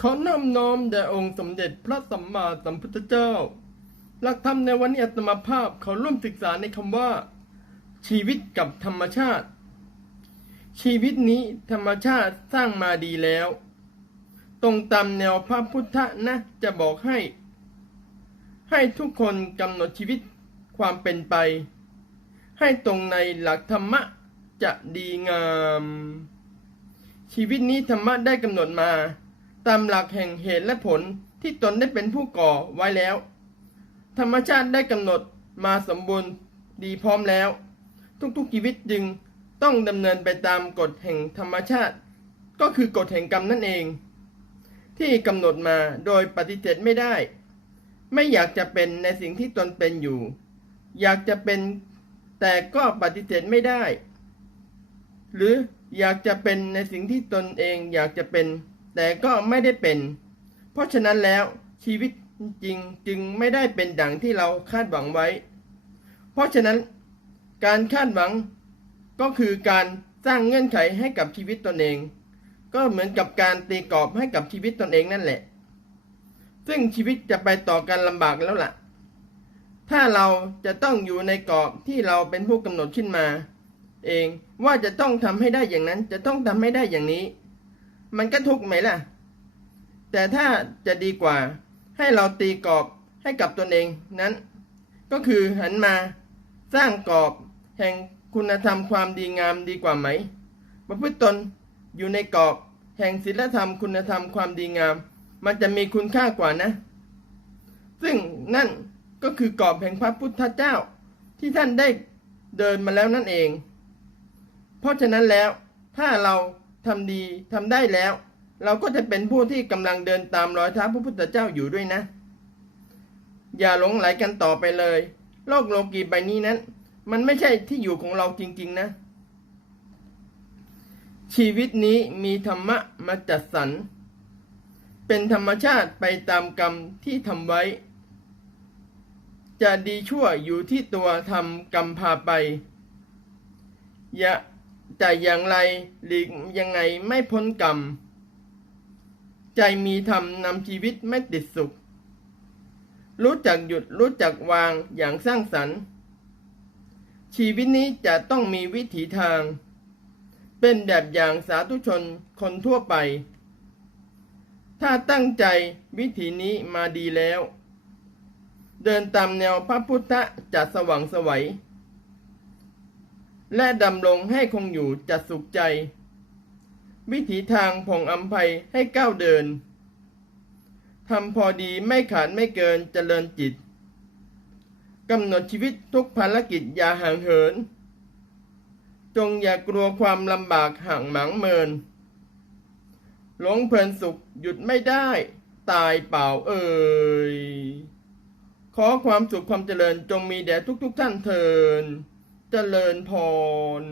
ขอนอบน้อมแด่องค์สมเด็จพระสัมมาสัมพุทธเจ้า หลักธรรมในวันนี้อาตมาภาพเขาร่วมศึกษาในคำว่า ชีวิตกับธรรมชาติ ชีวิตนี้ธรรมชาติสร้างมาดีแล้ว ตรงตามแนวพระพุทธนะจะบอกให้ ให้ทุกคนกำหนดชีวิตความเป็นไป ให้ตรงในหลักธรรมะจะดีงาม ชีวิตนี้ธรรมะได้กำหนดมา ตามหลักแห่งเหตุและผลที่ตนได้เป็นผู้ก่อไว้แล้ว ธรรมชาติได้กำหนดมาสมบูรณ์ดีพร้อมแล้ว ทุกๆชีวิตจึงต้องดำเนินไปตามกฎแห่งธรรมชาติ ก็คือกฎแห่งกรรมนั่นเอง ที่กำหนดมาโดยปฏิเสธไม่ได้ ไม่อยากจะเป็นในสิ่งที่ตนเป็นอยู่ อยากจะเป็นแต่ก็ปฏิเสธไม่ได้ หรืออยากจะเป็นในสิ่งที่ตนเองอยากจะเป็น แต่ก็ไม่ได้เป็น เพราะฉะนั้นแล้วชีวิตจริงจึงไม่ได้เป็นดังที่เราคาดหวังไว้ เพราะฉะนั้นการคาดหวังก็คือการสร้างเงื่อนไขให้กับชีวิตตนเอง ก็เหมือนกับการตีกรอบให้กับชีวิตตนเองนั่นแหละ ซึ่งชีวิตจะไปต่อกันลำบากแล้วล่ะ ถ้าเราจะต้องอยู่ในกรอบที่เราเป็นผู้กำหนดขึ้นมา เองว่าจะต้องทำให้ได้อย่างนั้นจะต้องทำให้ได้อย่างนี้ มันก็ทุกข์ไหมล่ะ แต่ถ้าจะดีกว่าให้เราตีกรอบให้กับตนเองนั้น ก็คือหันมาสร้างกรอบแห่งคุณธรรมความดีงามดีกว่าไหมประพฤติตนอยู่ในกรอบแห่งศีลธรรมคุณธรรมความดีงาม มันจะมีคุณค่ากว่านะ ซึ่งนั่นก็คือกรอบแห่งพระพุทธเจ้า ที่ท่านได้เดินมาแล้วนั่นเอง เพราะฉะนั้นแล้วถ้าเรา ทำดีทำได้แล้ว เราก็จะเป็นผู้ที่กำลังเดินตามรอยเท้าพระพุทธเจ้าอยู่ด้วยนะ อย่าหลงไหลกันต่อไปเลย โลกโลกีใบนี้นั้น มันไม่ใช่ที่อยู่ของเราจริง ๆนะ ชีวิตนี้มีธรรมะมาจัดสรรเป็นธรรมชาติไปตามกรรมที่ทำไว้ จะดีชั่วอยู่ที่ตัวทำกรรมพาไป อย่า แต่อย่างไรหลีกยังไงไม่พ้นกรรม ใจมีธรรมนำชีวิตไม่ติดสุข รู้จักหยุดรู้จักวางอย่างสร้างสรรค์ ชีวิตนี้จะต้องมีวิถีทาง เป็นแบบอย่างสาธุชนคนทั่วไป ถ้าตั้งใจวิถีนี้มาดีแล้ว เดินตามแนวพระพุทธจะสว่างสวัย และดำรงให้คงอยู่จะสุขใจ วิถีทางผ่องอำไพให้ก้าวเดินทำพอดีไม่ขาดไม่เกินเจริญจิตกำหนดชีวิตทุกภารกิจอย่าห่างเหิน จงอย่ากลัวความลำบากห่างหมางเมิน หลงเพลินสุขหยุดไม่ได้ ตายเปล่าเอ่ยขอความสุขความเจริญจงมีแด่ทุกๆทท่านเทิน เจริญพร